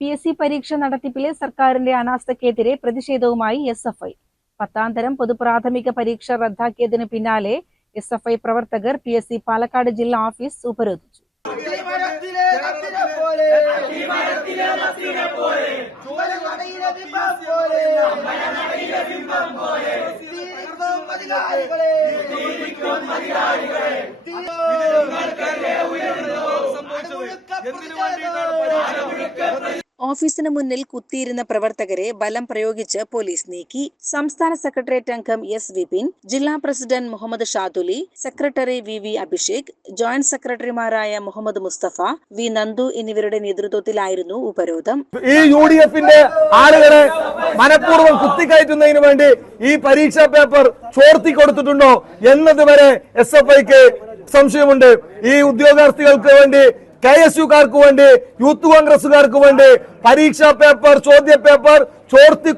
PSC പരീക്ഷ നടത്തിപ്പിലെ സർക്കാരിന്റെ അനാസ്ഥയ്ക്കെതിരെ പ്രതിഷേധവുമായി SFI. 10ാം തരം പൊതുപ്രാഥമിക പരീക്ഷ റദ്ദാക്കിയതിന് പിന്നാലെ SFI പ്രവർത്തകർ PSC പാലക്കാട് ജില്ലാ ഓഫീസ് ഉപരോധിച്ചു. ഓഫീസിന് മുന്നിൽ കുത്തിയിരുന്ന പ്രവർത്തകരെ ബലം പ്രയോഗിച്ച് പോലീസ് നീക്കി. സംസ്ഥാന സെക്രട്ടേറിയറ്റ് അംഗം S. വിപിൻ, ജില്ലാ president Muhammad Shathuli, secretary VV Abhishek, joint സെക്രട്ടറിമാരായ മുഹമ്മദ് മുസ്തഫ, V. നന്ദു എന്നിവരുടെ നേതൃത്വത്തിലായിരുന്നു ഉപരോധം. ഈ UDFന്റെ ആളുകളെ മനഃപൂർവ്വം കുത്തിക്കയറ്റുന്നതിന് വേണ്ടി ഈ പരീക്ഷാ പേപ്പർ ചോർത്തി കൊടുത്തിട്ടുണ്ടോ എന്നതുവരെ SFIക്ക് സംശയമുണ്ട്. ഈ ഉദ്യോഗാർത്ഥികൾക്ക് വേണ്ടി, KSUക്കാർക്ക് വേണ്ടി, യൂത്ത് കോൺഗ്രസുകാർക്ക് വേണ്ടി പരീക്ഷാ പേപ്പർ, ചോദ്യ പേപ്പർ ചോർത്തി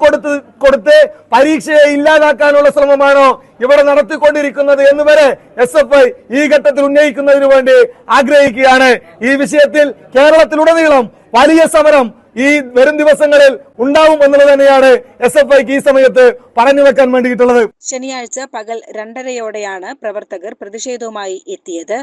കൊടുത്ത് പരീക്ഷയെ ഇല്ലാതാക്കാനുള്ള ശ്രമമാണോ ഇവിടെ നടത്തിക്കൊണ്ടിരിക്കുന്നത് എന്ന് വരെ SFI ഈ ഘട്ടത്തിൽ ഉന്നയിക്കുന്നതിന് വേണ്ടി ആഗ്രഹിക്കുകയാണ്. ഈ വിഷയത്തിൽ കേരളത്തിലുടനീളം വലിയ സമരം ഈ വരും ദിവസങ്ങളിൽ ഉണ്ടാവും എന്നുള്ളത് തന്നെയാണ് SFIക്ക് ഈ സമയത്ത് പറഞ്ഞു വെക്കാൻ വേണ്ടിയിട്ടുള്ളത്. ശനിയാഴ്ച പകൽ 2:30-യോടെയാണ് പ്രവർത്തകർ പ്രതിഷേധവുമായി എത്തിയത്.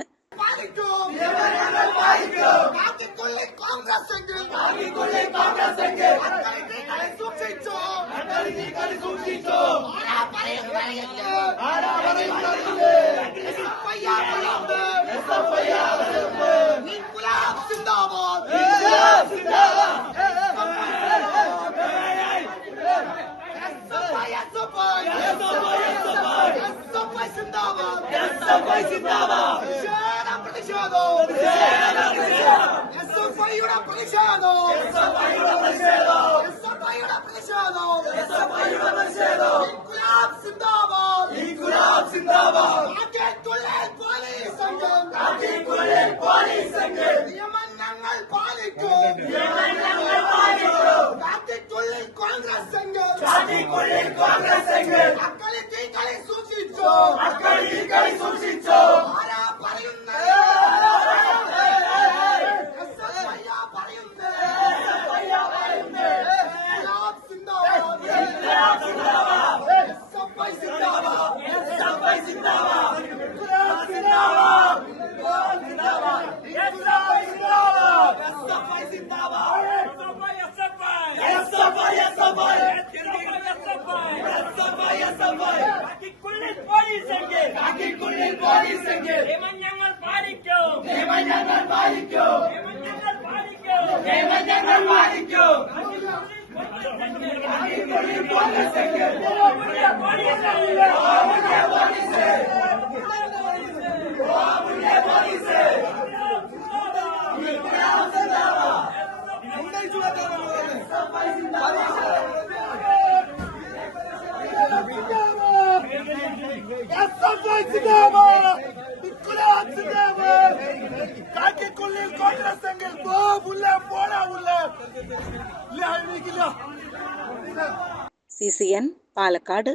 CCN പാലക്കാട്.